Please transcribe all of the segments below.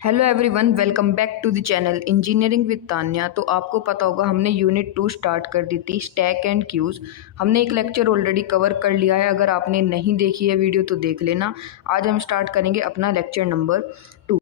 Hello everyone, welcome back to the channel engineering with Tanya. तो आपको पता होगा हमने यूनिट 2 स्टार्ट कर दी थी, स्टैक एंड क्यूज। हमने एक लेक्चर ऑलरेडी कवर कर लिया है। अगर आपने नहीं देखी है वीडियो तो देख लेना। आज हम स्टार्ट करेंगे अपना लेक्चर नंबर 2।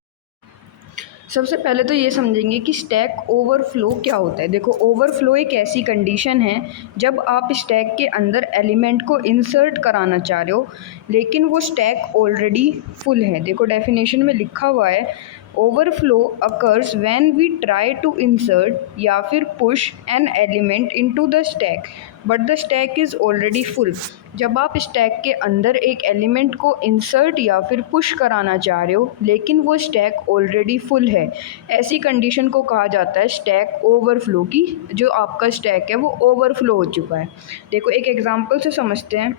सबसे पहले तो ये समझेंगे कि स्टैक ओवरफ्लो क्या होता है। देखो, ओवरफ्लो एक ऐसी कंडीशन है जब आप स्टैक के अंदर एलिमेंट को इंसर्ट कराना चाह रहे हो लेकिन वो स्टैक ऑलरेडी फुल है। देखो, डेफिनेशन में लिखा हुआ है, overflow occurs when we try to insert या फिर push an element into the stack but the stack is already full. जब आप स्टैक के अंदर एक एलिमेंट को इंसर्ट या फिर पुश कराना चाह रहे हो लेकिन वो स्टैक ऑलरेडी फुल है, ऐसी कंडीशन को कहा जाता है स्टैक ओवरफ्लो की। जो आपका स्टैक है वो ओवरफ्लो हो चुका है। देखो, एक एग्जांपल से समझते हैं।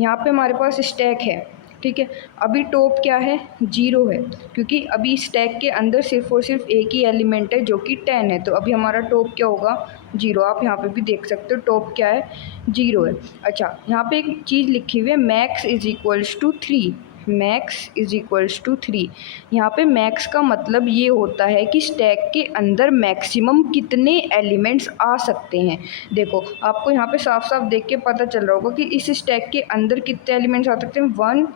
यहाँ पे हमारे पास स्टैक है, ठीक है। अभी टॉप क्या है, 0 है, क्योंकि अभी स्टैक के अंदर सिर्फ और सिर्फ एक ही एलिमेंट है जो कि 10 है। तो अभी हमारा टॉप क्या होगा, 0। आप यहाँ पे भी देख सकते हो टॉप क्या है, 0 है। अच्छा, यहाँ पे एक चीज़ लिखी हुई है, max is equals to 3। Max is equals to 3। यहाँ पे मैक्स का मतलब ये होता है कि स्टैक के अंदर मैक्सिमम कितने एलिमेंट्स आ सकते हैं। देखो, आपको यहाँ पे साफ साफ देख के पता चल रहा होगा कि इस स्टैक के अंदर कितने एलिमेंट्स आ सकते हैं। 1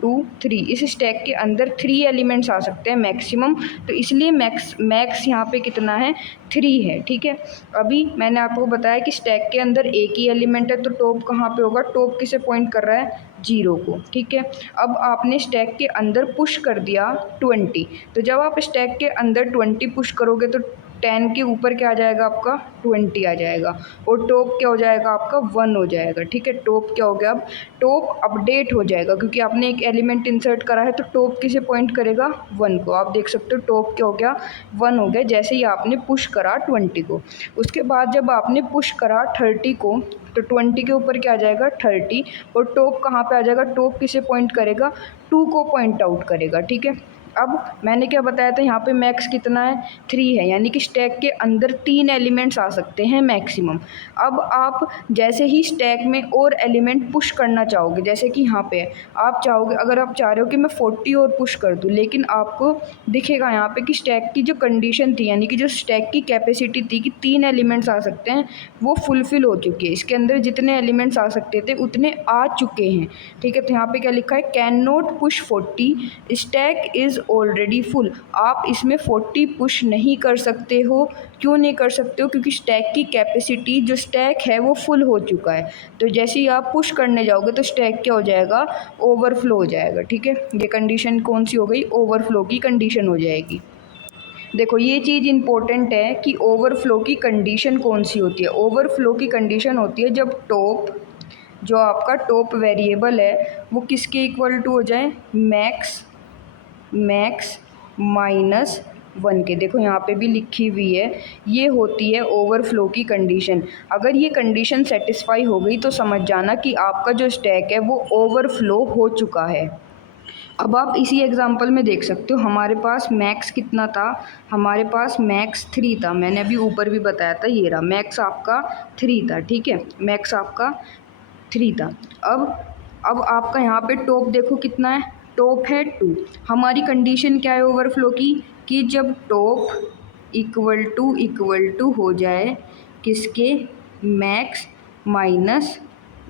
2 3। इस स्टैक के अंदर 3 एलिमेंट्स आ सकते हैं मैक्सिमम। तो इसलिए मैक्स यहाँ पे कितना है, 3 है, ठीक है। अभी मैंने आपको बताया कि स्टैक के अंदर एक ही एलिमेंट है, तो टॉप कहाँ पे होगा, टॉप किसे पॉइंट कर रहा है, 0 को, ठीक है। अब आपने स्टैक के अंदर पुश कर दिया 20। तो जब आप स्टैक के अंदर 20 पुश करोगे तो 10 के ऊपर क्या आ जाएगा, आपका 20 आ जाएगा, और टॉप क्या हो जाएगा, आपका 1 हो जाएगा, ठीक है। टॉप क्या हो गया, अब टॉप अपडेट हो जाएगा क्योंकि आपने एक एलिमेंट इंसर्ट करा है। तो टॉप किसे पॉइंट करेगा, 1 को। आप देख सकते हो टॉप क्या हो गया, 1 हो गया जैसे ही आपने पुश करा 20 को। उसके बाद जब आपने पुश करा 30 को तो 20 के ऊपर क्या आ जाएगा, 30, और टॉप कहाँ पे आ जाएगा, टॉप किसे पॉइंट करेगा, 2 को पॉइंट आउट करेगा, ठीक है। अब मैंने क्या बताया था, यहाँ पे मैक्स कितना है, 3 है, यानी कि स्टैक के अंदर 3 एलिमेंट्स आ सकते हैं मैक्सिमम। अब आप जैसे ही स्टैक में और एलिमेंट पुश करना चाहोगे, जैसे कि यहाँ पे आप चाहोगे, अगर आप चाह रहे हो कि मैं 40 और पुश कर दूँ, लेकिन आपको दिखेगा यहाँ पे कि स्टैक की जो कंडीशन थी, यानी कि जो स्टैक की कैपेसिटी थी कि 3 एलिमेंट्स आ सकते हैं, वो फुलफिल हो चुकी है। इसके अंदर जितने एलिमेंट्स आ सकते थे उतने आ चुके हैं, ठीक है। तो यहाँ पे क्या लिखा है, can not push 40, stack is already full. आप इसमें 40 पुश नहीं कर सकते हो। क्यों नहीं कर सकते हो, क्योंकि स्टैक की कैपेसिटी, जो स्टैक है वो फुल हो चुका है। तो जैसे ही आप पुश करने जाओगे तो स्टैक क्या हो जाएगा, ओवरफ्लो हो जाएगा, ठीक है। ये कंडीशन कौन सी हो गई, ओवरफ्लो की कंडीशन हो जाएगी। देखो, ये चीज़ इंपॉर्टेंट है कि ओवरफ्लो की कंडीशन कौन सी होती है। ओवरफ्लो की कंडीशन होती है जब टॉप, जो आपका टॉप वेरिएबल है, वो किसके इक्वल टू हो जाए, मैक्स माइनस 1 के। देखो, यहाँ पे भी लिखी हुई है, ये होती है ओवरफ्लो की कंडीशन। अगर ये कंडीशन सेटिस्फाई हो गई तो समझ जाना कि आपका जो स्टैक है वो ओवरफ्लो हो चुका है। अब आप इसी एग्जांपल में देख सकते हो, हमारे पास मैक्स कितना था, हमारे पास मैक्स 3 था। मैंने अभी ऊपर भी बताया था, ये रहा मैक्स आपका 3 था, ठीक है। मैक्स आपका 3 था। अब आपका यहाँ पे टॉप देखो कितना है, टॉप है 2। हमारी कंडीशन क्या है ओवरफ्लो की, कि जब टॉप इक्वल टू हो जाए किसके, मैक्स माइनस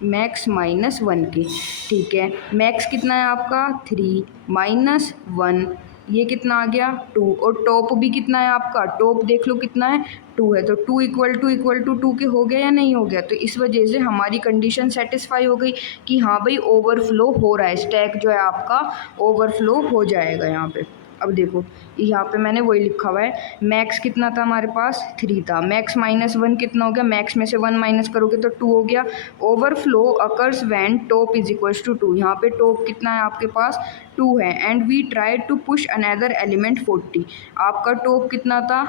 1 के, ठीक है। मैक्स कितना है आपका 3 माइनस 1, ये कितना आ गया 2, और टॉप भी कितना है आपका, टॉप देख लो कितना है, 2 है। तो 2 इक्वल टू 2 के हो गया या नहीं हो गया। तो इस वजह से हमारी कंडीशन सेटिस्फाई हो गई कि हाँ भाई ओवरफ्लो हो रहा है, स्टैक जो है आपका ओवरफ्लो हो जाएगा यहाँ पे। अब देखो, यहाँ पे मैंने वही लिखा हुआ है, मैक्स कितना था हमारे पास, 3 था। मैक्स माइनस 1 कितना हो गया, मैक्स में से 1 माइनस करोगे तो 2 हो गया। Overflow occurs when top is equals to 2। यहाँ पे टॉप कितना है आपके पास, 2 है, and we try to push another element 40। आपका टॉप कितना था,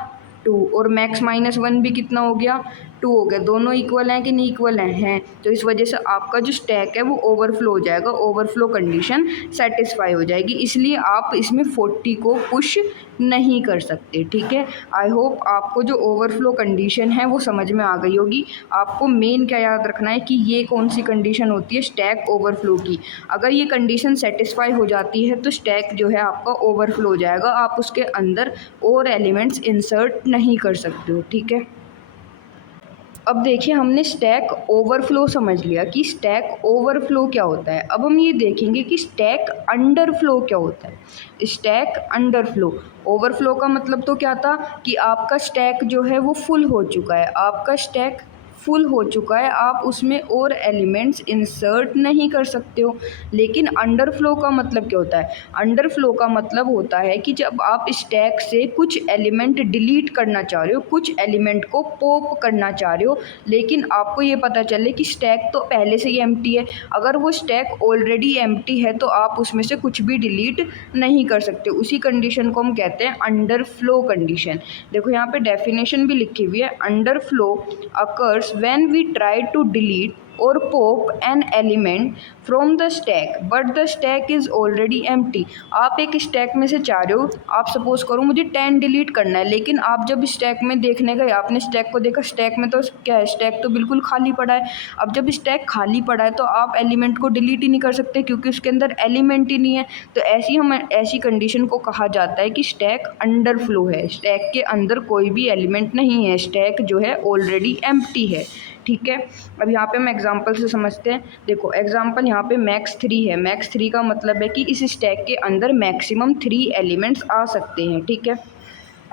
2, और मैक्स माइनस 1 भी कितना हो गया, 2 हो गया, दोनों इक्वल हैं कि नहीं इक्वल हैं, तो इस वजह से आपका जो स्टैक है वो ओवरफ्लो हो जाएगा, ओवरफ्लो कंडीशन सेटिस्फाई हो जाएगी, इसलिए आप इसमें 40 को पुश नहीं कर सकते। ठीक है, आई होप आपको जो ओवरफ्लो कंडीशन है वो समझ में आ गई होगी। आपको मेन क्या याद रखना है कि ये कौन सी कंडीशन होती है, स्टैक ओवरफ्लो की। अगर ये कंडीशन सेटिस्फाई हो जाती है तो स्टैक जो है आपका ओवरफ्लो हो जाएगा, आप उसके अंदर और एलिमेंट्स इंसर्ट नहीं कर सकते हो। ठीक है, अब देखिए हमने स्टैक ओवरफ्लो समझ लिया कि स्टैक ओवरफ्लो क्या होता है। अब हम ये देखेंगे कि स्टैक अंडरफ्लो क्या होता है। स्टैक अंडरफ्लो, ओवरफ्लो का मतलब तो क्या था कि आपका स्टैक जो है वो फुल हो चुका है, आपका स्टैक फुल हो चुका है, आप उसमें और एलिमेंट्स इंसर्ट नहीं कर सकते हो। लेकिन अंडरफ्लो का मतलब क्या होता है, अंडरफ्लो का मतलब होता है कि जब आप स्टैक से कुछ एलिमेंट डिलीट करना चाह रहे हो, कुछ एलिमेंट को पॉप करना चाह रहे हो, लेकिन आपको ये पता चले कि स्टैक तो पहले से ही एम्प्टी है। अगर वो स्टैक ऑलरेडी एम्प्टी है तो आप उसमें से कुछ भी डिलीट नहीं कर सकते, उसी कंडीशन को हम कहते हैं अंडरफ्लो कंडीशन। देखो यहाँ पे डेफिनेशन भी लिखी हुई है, underflow occurs when we try to delete or pop an element from the stack but the stack is already empty। आप एक स्टैक में से चाह रहे हो, आप सपोज करो मुझे 10 डिलीट करना है, लेकिन आप जब स्टैक में देखने गए, आपने स्टैक को देखा, स्टैक में तो क्या है, स्टैक तो बिल्कुल खाली पड़ा है। अब जब स्टैक खाली पड़ा है तो आप एलिमेंट को डिलीट ही नहीं कर सकते क्योंकि उसके अंदर एलिमेंट ही नहीं है। तो ऐसी कंडीशन को कहा जाता है कि स्टैक अंडरफ्लो है, स्टैक के अंदर कोई भी एलिमेंट नहीं है, स्टैक जो है ऑलरेडी एम्प्टी है। ठीक है, अब यहाँ पे हम एग्जांपल से समझते हैं। देखो एग्जांपल यहाँ पे मैक्स 3 है, मैक्स 3 का मतलब है कि इस स्टैक के अंदर मैक्सिमम 3 एलिमेंट्स आ सकते हैं। ठीक है,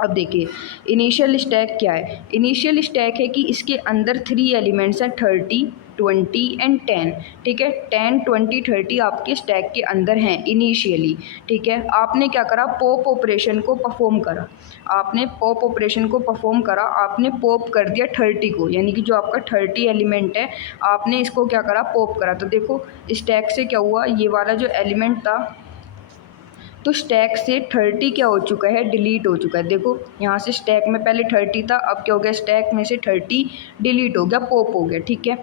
अब देखिए इनिशियल स्टैक क्या है, इनिशियल स्टैक है कि इसके अंदर 3 एलिमेंट्स हैं, 30, 20 एंड 10। ठीक है, 10, 20, 30 आपके स्टैक के अंदर हैं इनिशियली। ठीक है, आपने क्या करा, पॉप ऑपरेशन को परफॉर्म करा, आपने पॉप ऑपरेशन को परफॉर्म करा, आपने पॉप कर दिया 30 को, यानी कि जो आपका 30 एलिमेंट है आपने इसको क्या करा, पॉप करा। तो देखो स्टैक से क्या हुआ, ये वाला जो एलिमेंट था तो स्टैक से 30 क्या हो चुका है, डिलीट हो चुका है। देखो यहाँ से स्टैक में पहले 30 था, अब क्या हो गया, स्टैक में से 30 डिलीट हो गया, पॉप हो गया। ठीक है,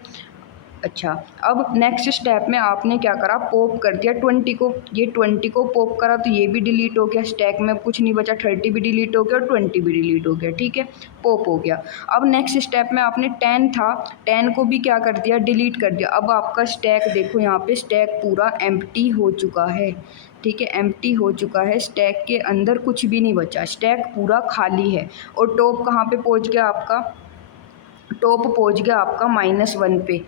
अच्छा अब नेक्स्ट स्टेप में आपने क्या करा, पॉप कर दिया 20 को, ये 20 को पॉप करा तो ये भी डिलीट हो गया, स्टैक में कुछ नहीं बचा, 30 भी डिलीट हो गया और 20 भी डिलीट हो गया। ठीक है, पॉप हो गया। अब नेक्स्ट स्टेप में आपने 10 था, 10 को भी क्या कर दिया, डिलीट कर दिया। अब आपका स्टैक देखो यहाँ पे स्टैक पूरा एम्प्टी हो चुका है। ठीक है, एम्प्टी हो चुका है, स्टैक के अंदर कुछ भी नहीं बचा, स्टैक पूरा खाली है। और टॉप कहाँ पे पहुँच गया आपका, टॉप पहुँच गया आपका -1 पे।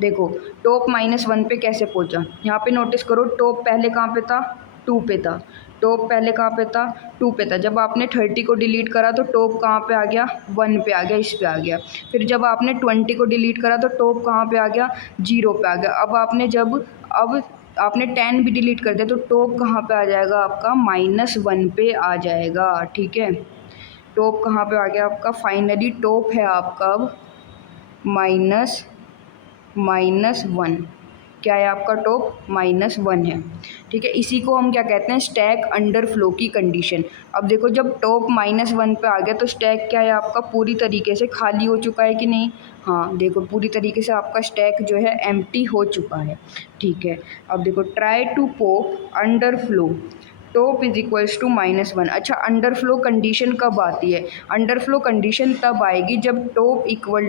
देखो टॉप -1 पे कैसे पहुँचा, यहाँ पे नोटिस करो, टॉप पहले कहाँ पे था, 2 पे था, टॉप पहले कहाँ पे था, 2 पे था। जब आपने 30 को डिलीट करा तो टॉप कहाँ पे आ गया, 1 पे आ गया, इस पे आ गया। फिर जब आपने 20 को डिलीट करा तो टॉप कहाँ पे आ गया, 0 पे आ गया। अब आपने 10 भी डिलीट कर दिया तो टॉप कहाँ पे आ जाएगा आपका, -1 पे आ जाएगा। ठीक है, टॉप कहाँ पे आ गया आपका, फाइनली टॉप है आपका अब -1, क्या है आपका टॉप, -1 है। ठीक है, इसी को हम क्या कहते हैं, स्टैक अंडरफ्लो की कंडीशन। अब देखो जब टॉप -1 पे आ गया तो स्टैक क्या है आपका, पूरी तरीके से खाली हो चुका है कि नहीं, हाँ देखो पूरी तरीके से आपका स्टैक जो है एम्प्टी हो चुका है। ठीक है, अब देखो try to pop underflow top is equals to -1। अच्छा अंडरफ्लो कंडीशन कब आती है, अंडरफ्लो कंडीशन तब आएगी जब टॉप इक्वल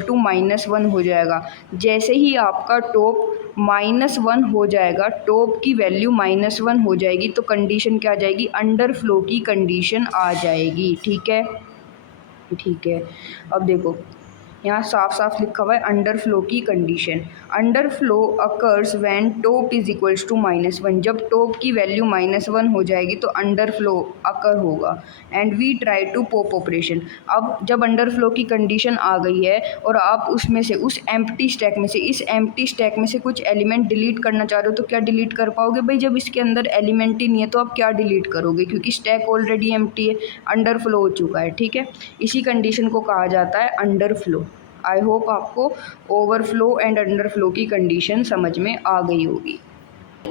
टू -1 हो जाएगा। जैसे ही आपका टॉप -1 हो जाएगा, टॉप की वैल्यू -1 हो जाएगी तो कंडीशन क्या आ जाएगी, अंडरफ्लो की कंडीशन आ जाएगी। ठीक है, ठीक है, अब देखो यहाँ साफ साफ लिखा हुआ है अंडरफ्लो की condition. Underflow occurs when top is equals to -1। जब टॉप की वैल्यू -1 हो जाएगी तो अंडरफ्लो अकर होगा। And we try to pop operation. अब जब अंडरफ्लो की कंडीशन आ गई है और आप उसमें से, उस एम्प्टी स्टैक में से, इस एम्प्टी स्टैक में से कुछ एलिमेंट डिलीट करना चाह रहे हो तो क्या डिलीट कर पाओगे भाई, जब इसके अंदर एलिमेंट ही नहीं है तो आप क्या डिलीट करोगे, क्योंकि स्टैक ऑलरेडी एम्प्टी है, अंडरफ्लो हो चुका है। ठीक है, इसी कंडीशन को कहा जाता है अंडरफ्लो। आई होप आपको ओवरफ्लो एंड अंडरफ्लो की कंडीशन समझ में आ गई होगी।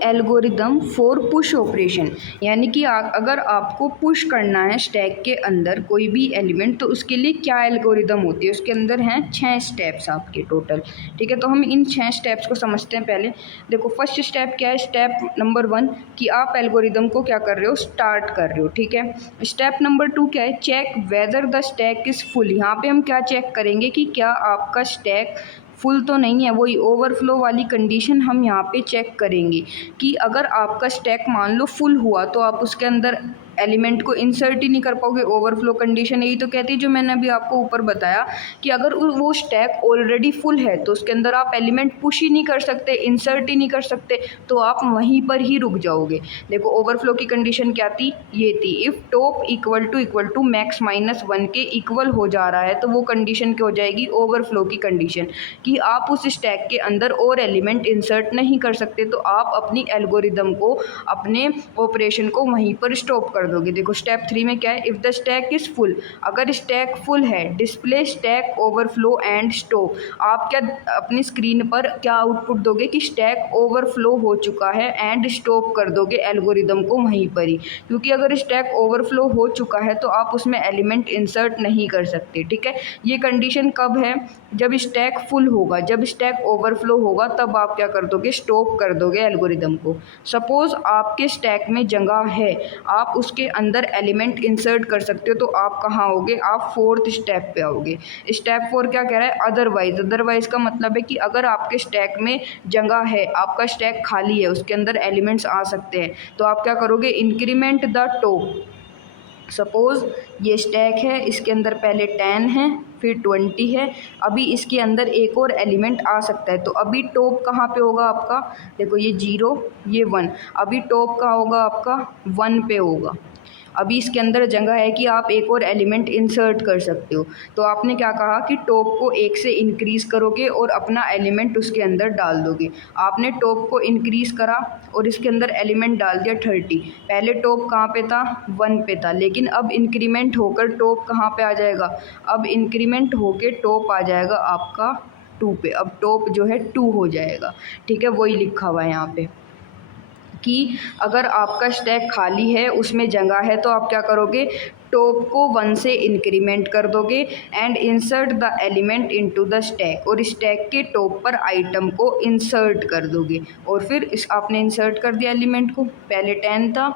एल्गोरिदम फॉर पुश ऑपरेशन, यानी कि अगर आपको पुश करना है स्टैक के अंदर कोई भी एलिमेंट तो उसके लिए क्या एल्गोरिदम होती है। उसके अंदर हैं 6 स्टेप्स आपके टोटल। ठीक है, तो हम इन 6 स्टेप्स को समझते हैं। पहले देखो फर्स्ट स्टेप क्या है, स्टेप नंबर 1 कि आप एल्गोरिदम को क्या कर रहे हो, स्टार्ट कर रहे हो। ठीक है, स्टेप नंबर 2 क्या है, check whether the stack is full. यहाँ पे हम क्या चेक करेंगे कि क्या आपका स्टैक फुल तो नहीं है, वही ओवरफ्लो वाली कंडीशन हम यहाँ पे चेक करेंगे कि अगर आपका स्टैक मान लो फुल हुआ तो आप उसके अंदर एलिमेंट को इंसर्ट ही नहीं कर पाओगे। ओवरफ्लो कंडीशन यही तो कहती है जो मैंने अभी आपको ऊपर बताया कि अगर वो स्टैक ऑलरेडी फुल है तो उसके अंदर आप एलिमेंट पुश ही नहीं कर सकते, इंसर्ट ही नहीं कर सकते, तो आप वहीं पर ही रुक जाओगे। देखो ओवरफ्लो की कंडीशन क्या थी, ये थी if top equal to max minus 1 के इक्वल हो जा रहा है तो वो कंडीशन क्या हो जाएगी, ओवरफ्लो की कंडीशन, कि आप उस स्टैक के अंदर और एलिमेंट इंसर्ट नहीं कर सकते, तो आप अपनी एल्गोरिदम को, अपने ऑपरेशन को वहीं पर स्टॉप कर दोगे। देखो स्टेप 3 में क्या है, if the stack is full, अगर स्टैक फुल है display stack overflow and stop. आप क्या अपनी स्क्रीन पर क्या आउटपुट दोगे कि स्टैक ओवरफ्लो हो चुका है एंड स्टॉप कर दोगे एल्गोरिदम को वहीं पर ही, क्योंकि अगर स्टैक ओवरफ्लो हो चुका है तो आप उसमें एलिमेंट इंसर्ट नहीं कर सकते। ठीक है, ये कंडीशन कब है, जब स्टैक फुल होगा, जब स्टैक ओवरफ्लो होगा तब आप क्या कर दोगे, स्टॉप कर दोगे एल्गोरिदम को। सपोज आपके स्टैक में जगह है, आप उसके अंदर एलिमेंट इंसर्ट कर सकते हो, तो आप कहाँ आओगे, आप 4th स्टेप पे आओगे। स्टेप 4 क्या कह रहा है, अदरवाइज। अदरवाइज का मतलब है कि अगर आपके स्टैक में जगह है, आपका स्टैक खाली है, उसके अंदर एलिमेंट्स आ सकते हैं, तो आप क्या करोगे, इंक्रीमेंट द टॉप। सपोज़ ये स्टैक है, इसके अंदर पहले 10 है फिर 20 है, अभी इसके अंदर एक और एलिमेंट आ सकता है, तो अभी टॉप कहाँ पे होगा आपका, देखो ये 0 ये 1, अभी टॉप कहाँ होगा आपका, 1 पे होगा। अभी इसके अंदर जगह है कि आप एक और एलिमेंट इंसर्ट कर सकते हो, तो आपने क्या कहा कि टॉप को 1 से इंक्रीज़ करोगे और अपना एलिमेंट उसके अंदर डाल दोगे। आपने टॉप को इंक्रीज़ करा और इसके अंदर एलिमेंट डाल दिया 30। पहले टॉप कहाँ पे था, 1 पे था, लेकिन अब इंक्रीमेंट होकर टॉप कहाँ पे आ जाएगा, अब इंक्रीमेंट होके टॉप आ जाएगा आपका 2 पे। अब टॉप जो है 2 हो जाएगा। ठीक है, वही लिखा हुआ है यहाँ पे कि अगर आपका स्टैक खाली है, उसमें जगह है, तो आप क्या करोगे, टॉप को 1 से इंक्रीमेंट कर दोगे and insert the element into the stack, और स्टैक के टॉप पर आइटम को इंसर्ट कर दोगे। और फिर इस आपने इंसर्ट कर दिया एलिमेंट को, पहले 10 था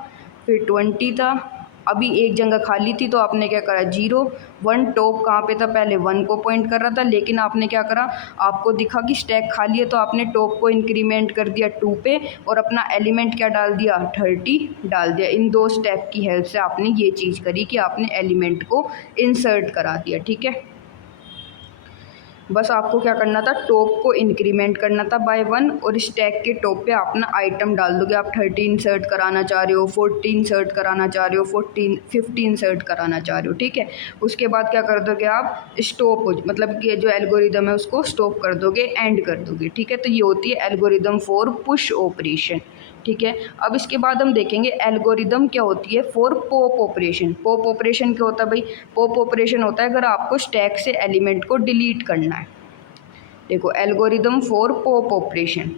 फिर 20 था, अभी एक जगह खाली थी तो आपने क्या करा, 0 1, टॉप कहाँ पे था, पहले 1 को पॉइंट कर रहा था, लेकिन आपने क्या करा, आपको दिखा कि स्टैक खाली है तो आपने टॉप को इंक्रीमेंट कर दिया 2 पे और अपना एलिमेंट क्या डाल दिया, 30 डाल दिया। इन 2 स्टेप की हेल्प से आपने ये चीज़ करी कि आपने एलिमेंट को इंसर्ट करा दिया। ठीक है, बस आपको क्या करना था, टॉप को इंक्रीमेंट करना था बाय 1 और स्टैक के टॉप पे अपना आइटम डाल दोगे। आप 30 इंसर्ट कराना चाह रहे हो, 40 इंसर्ट कराना चाह रहे हो, 50 इंसर्ट कराना चाह रहे हो। ठीक है, उसके बाद क्या कर दोगे आप, स्टॉप हो, मतलब कि जो एल्गोरिदम है उसको स्टॉप कर दोगे, एंड कर दोगे। ठीक है, तो ये होती है एल्गोरिदम फॉर पुश ऑपरेशन। ठीक है, अब इसके बाद हम देखेंगे एल्गोरिदम क्या होती है for pop operation. Pop operation क्या होता है भाई, पॉप ऑपरेशन होता है अगर आपको स्टैक से एलिमेंट को डिलीट करना है। देखो एल्गोरिदम फॉर पॉप ऑपरेशन,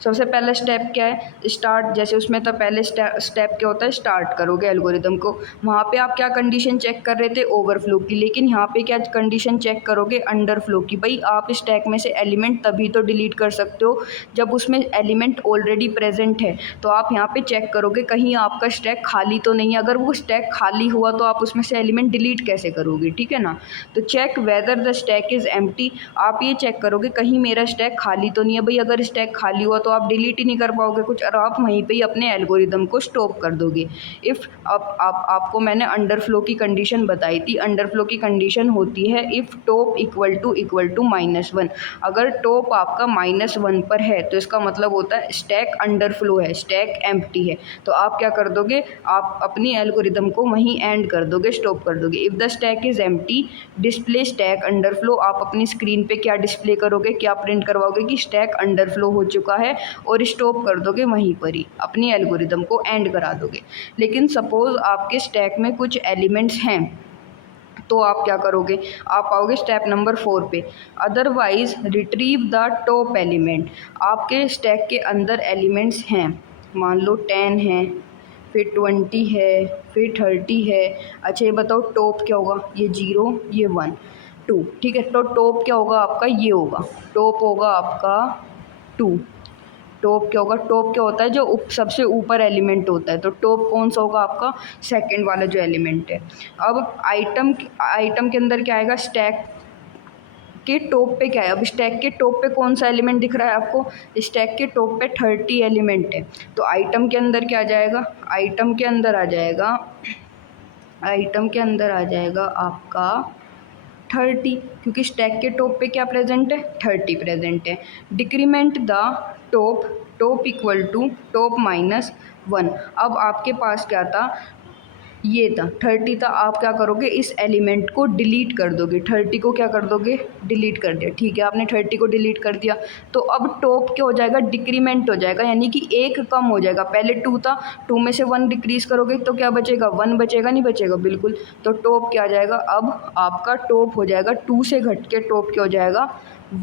सबसे पहला स्टेप क्या है, स्टार्ट। जैसे उसमें तो पहले स्टेप क्या होता है, स्टार्ट करोगे एल्गोरिदम को, वहाँ पे आप क्या कंडीशन चेक कर रहे थे, ओवरफ्लो की, लेकिन यहाँ पे क्या कंडीशन चेक करोगे, अंडरफ्लो की। भाई आप स्टैक में से एलिमेंट तभी तो डिलीट कर सकते हो जब उसमें एलिमेंट ऑलरेडी प्रेजेंट है, तो आप यहाँ पे चेक करोगे कहीं आपका स्टैक खाली तो नहीं है। अगर वो स्टैक खाली हुआ तो आप उसमें से एलिमेंट डिलीट कैसे करोगे, ठीक है ना। तो check whether the stack is empty, आप ये चेक करोगे कहीं मेरा स्टैक खाली तो नहीं है। भाई अगर स्टैक खाली हुआ तो आप डिलीट ही नहीं कर पाओगे कुछ, और आप वहीं पे ही अपने एल्गोरिदम को स्टॉप कर दोगे। इफ़ आपको मैंने अंडरफ्लो की कंडीशन बताई थी, अंडरफ्लो की कंडीशन होती है इफ़ टॉप इक्वल टू -1। अगर टॉप आपका -1 पर है तो इसका मतलब होता है स्टैक अंडरफ्लो है, स्टैक एम्प्टी है। तो आप क्या कर दोगे, आप अपनी एल्गोरिदम को वहीं एंड कर दोगे, स्टॉप कर दोगे। If the stack is empty display stack underflow, आप अपनी स्क्रीन पे क्या डिस्प्ले करोगे, क्या प्रिंट करवाओगे कि स्टैक अंडरफ्लो हो चुका है, और स्टॉप कर दोगे वहीं पर ही, अपनी एल्गोरिदम को एंड करा दोगे। लेकिन सपोज़ आपके स्टैक में कुछ एलिमेंट्स हैं तो आप क्या करोगे, आप आओगे स्टेप नंबर 4 पे। Otherwise retrieve the top element. आपके स्टैक के अंदर एलिमेंट्स हैं, मान लो 10 है, फिर 20 है, फिर 30 है। अच्छा ये बताओ टॉप क्या होगा, ये 0, ये 1, 2, ठीक है। तो टॉप क्या होगा आपका, ये होगा, टॉप होगा आपका 2। टॉप क्या होगा, टॉप क्या होता है, जो सबसे ऊपर एलिमेंट होता है। तो टॉप कौन सा होगा आपका, सेकंड वाला जो एलिमेंट है। अब आइटम के अंदर क्या आएगा, स्टैक के टॉप पे क्या है। अब स्टैक के टॉप पे कौन सा एलिमेंट दिख रहा है आपको, स्टैक के टॉप पे 30 एलिमेंट है। तो आइटम के अंदर क्या आ जाएगा, आइटम के अंदर आ जाएगा, आइटम के अंदर आ जाएगा आपका 30, क्योंकि स्टैक के टॉप पे क्या प्रेजेंट है, 30 प्रेजेंट है। Decrement the top, top equal to top minus 1। अब आपके पास क्या था, ये था 30 था। आप क्या करोगे, इस एलिमेंट को डिलीट कर दोगे, 30 को क्या कर दोगे, डिलीट कर दिया, ठीक है। आपने 30 को डिलीट कर दिया, तो अब टॉप क्या हो जाएगा, डिक्रीमेंट हो जाएगा, यानी कि एक कम हो जाएगा। पहले 2 था, 2 में से 1 डिक्रीज करोगे तो क्या बचेगा, 1 बचेगा, नहीं बचेगा, बिल्कुल। तो टॉप क्या आ जाएगा, अब आपका टॉप हो जाएगा 2 से घट के टॉप क्या हो जाएगा,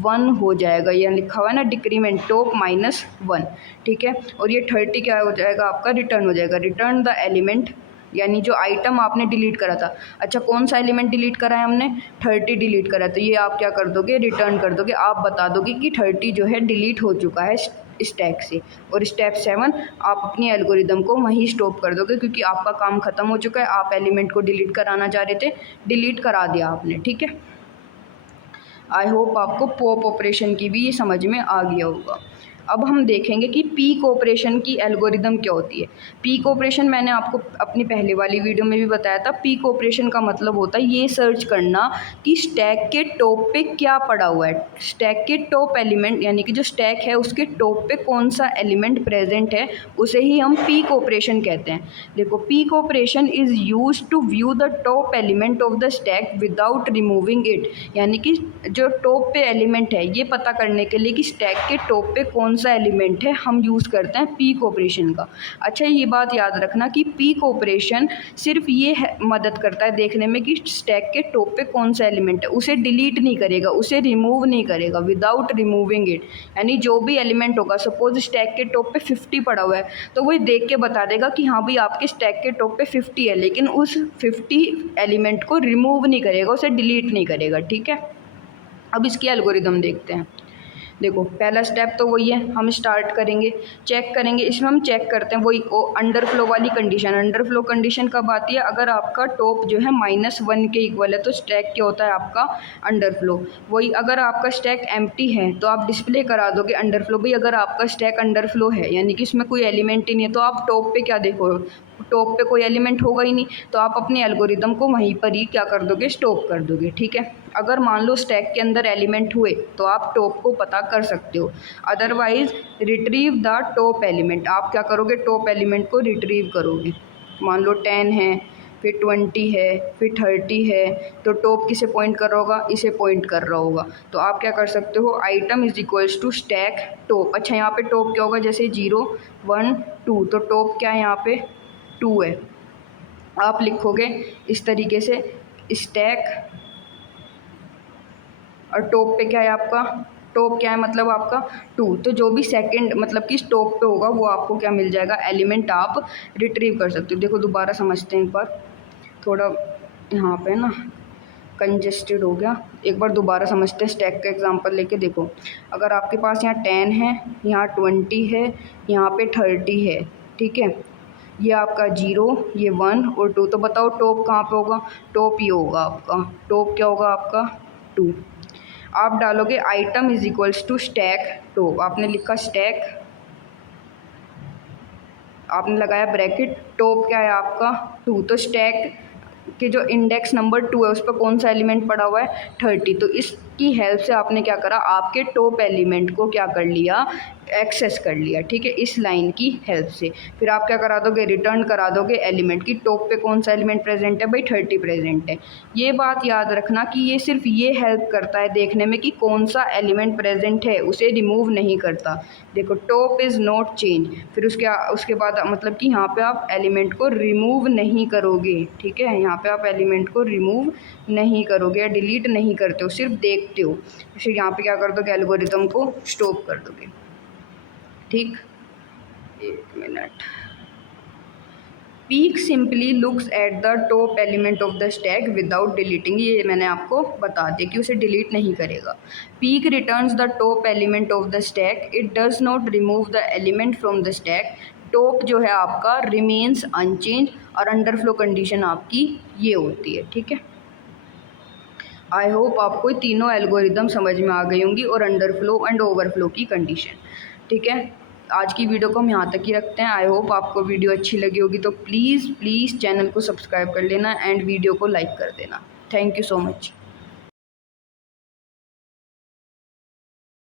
1 हो जाएगा। यहाँ लिखा हुआ है ना डिक्रीमेंट, टॉप माइनस 1, ठीक है। और ये 30 क्या हो जाएगा आपका, रिटर्न हो जाएगा, रिटर्न द एलिमेंट, यानी जो आइटम आपने डिलीट करा था। अच्छा कौन सा एलिमेंट डिलीट करा है हमने, 30 डिलीट करा, तो ये आप क्या कर दोगे, रिटर्न कर दोगे। आप बता दोगे कि 30 जो है डिलीट हो चुका है स्टैक से। और स्टेप 7 आप अपनी एल्गोरिदम को वहीं स्टॉप कर दोगे, क्योंकि आपका काम खत्म हो चुका है। आप एलिमेंट को डिलीट कराना चाह रहे थे, डिलीट करा दिया आपने, ठीक है। आई होप आपको पॉप ऑपरेशन की भी ये समझ में आ गया होगा। अब हम देखेंगे कि पीक ऑपरेशन की एल्गोरिदम क्या होती है। पीक ऑपरेशन मैंने आपको अपनी पहले वाली वीडियो में भी बताया था। पीक ऑपरेशन का मतलब होता है ये सर्च करना कि स्टैक के टॉप पे क्या पड़ा हुआ है। स्टैक के टॉप एलिमेंट, यानी कि जो स्टैक है उसके टॉप पे कौन सा एलिमेंट प्रेजेंट है, उसे ही हम पीक ऑपरेशन कहते हैं। देखो, peek operation is use to view the top element of the stack without removing it, यानी कि जो टॉप पे एलिमेंट है ये पता करने के लिए कि स्टैक के टॉप पे कौन सा एलिमेंट है, हम यूज़ करते हैं पीक ऑपरेशन का। अच्छा ये बात याद रखना कि पीक ऑपरेशन सिर्फ ये मदद करता है देखने में कि स्टैक के टॉप पे कौन सा एलिमेंट है, उसे डिलीट नहीं करेगा, उसे रिमूव नहीं करेगा, विदाउट रिमूविंग इट। यानी जो भी एलिमेंट होगा, सपोज स्टैक के टॉप पे 50 पड़ा हुआ है, तो वो देख के बता देगा कि हाँ भाई आपके स्टैक के टॉप पे 50 है, लेकिन उस 50 एलिमेंट को रिमूव नहीं करेगा, उसे डिलीट नहीं करेगा, ठीक है। अब इसकी एल्गोरिदम देखते हैं। देखो पहला स्टेप तो वही है, हम स्टार्ट करेंगे, चेक करेंगे। इसमें हम चेक करते हैं वही अंडरफ्लो वाली कंडीशन। अंडरफ्लो कंडीशन कब आती है, अगर आपका टॉप जो है -1 के इक्वल है तो स्टैक क्या होता है आपका अंडरफ्लो। वही अगर आपका स्टैक एम्प्टी है तो आप डिस्प्ले करा दोगे अंडरफ्लो। भाई अगर आपका स्टैक अंडरफ्लो है यानी कि इसमें कोई एलिमेंट ही नहीं है, तो आप टॉप पे क्या देखो, टॉप पे कोई एलिमेंट होगा ही नहीं, तो आप अपने एल्गोरिदम को वहीं पर ही क्या कर दोगे, स्टॉप कर दोगे, ठीक है। अगर मान लो स्टैक के अंदर एलिमेंट हुए तो आप टॉप को पता कर सकते हो। Otherwise retrieve the top element, आप क्या करोगे, टॉप एलिमेंट को रिट्रीव करोगे। मान लो 10 है, फिर 20 है, फिर 30 है, तो टॉप किसे पॉइंट कर रहा होगा, इसे पॉइंट कर रहा होगा। तो आप क्या कर सकते हो, item is equals to stack top. अच्छा यहाँ पे टॉप क्या होगा, जैसे 0 1 2, तो टॉप क्या है यहाँ पे 2 है। आप लिखोगे इस तरीके से, स्टैक और टॉप पे क्या है आपका, टॉप क्या है मतलब आपका 2, तो जो भी सेकंड मतलब कि टॉप पे होगा वो आपको क्या मिल जाएगा, एलिमेंट आप रिट्रीव कर सकते हो। देखो दोबारा समझते हैं एक बार, थोड़ा यहाँ पे ना कंजेस्टेड हो गया, एक बार दोबारा समझते हैं। स्टैक का एग्जांपल लेके देखो, अगर आपके पास यहाँ 10 है, यहाँ 20 है, यहाँ पे 30 है, ठीक है। ये आपका 0, ये 1 और 2, तो बताओ टॉप कहाँ पे होगा, टॉप ये होगा आपका, टॉप क्या होगा आपका 2। आप डालोगे item is equals to stack top, आपने लिखा स्टैक, आपने लगाया ब्रैकेट, टॉप क्या है आपका 2, तो स्टैक के जो इंडेक्स नंबर 2 है उस पर कौन सा एलिमेंट पड़ा हुआ है 30। तो इसकी हेल्प से आपने क्या करा, आपके टॉप एलिमेंट को क्या कर लिया, एक्सेस कर लिया, ठीक है, इस लाइन की हेल्प से। फिर आप क्या करा दोगे, रिटर्न करा दोगे एलिमेंट की टॉप पे कौन सा एलिमेंट प्रेजेंट है भाई, 30 प्रेजेंट है। ये बात याद रखना कि ये सिर्फ ये हेल्प करता है देखने में कि कौन सा एलिमेंट प्रेजेंट है, उसे रिमूव नहीं करता। देखो टॉप इज़ नॉट चेंज, फिर उसके बाद मतलब कि यहाँ पे आप एलिमेंट को रिमूव नहीं करोगे, ठीक है, यहाँ पे आप एलिमेंट को रिमूव नहीं करोगे या डिलीट नहीं करते हो, सिर्फ देखते हो। फिर यहाँ पे क्या कर दोगे, एल्गोरिथम को स्टॉप कर दोगे, ठीक। 1 minute. Peak simply looks at the top element of the stack without deleting, ये मैंने आपको बता दिया कि उसे डिलीट नहीं करेगा। Peak returns the top element of the stack, it does not remove the element from the stack. Top जो है आपका रिमेन्स अनचेंज और अंडरफ्लो कंडीशन आपकी ये होती है, ठीक है। आई होप आपको तीनों एल्गोरिदम समझ में आ गई होंगी और अंडरफ्लो एंड ओवरफ्लो की कंडीशन, ठीक है। आज की वीडियो को हम यहाँ तक ही रखते हैं। आई होप आपको वीडियो अच्छी लगी होगी, तो प्लीज़ चैनल को सब्सक्राइब कर लेना एंड वीडियो को लाइक कर देना। Thank you so much.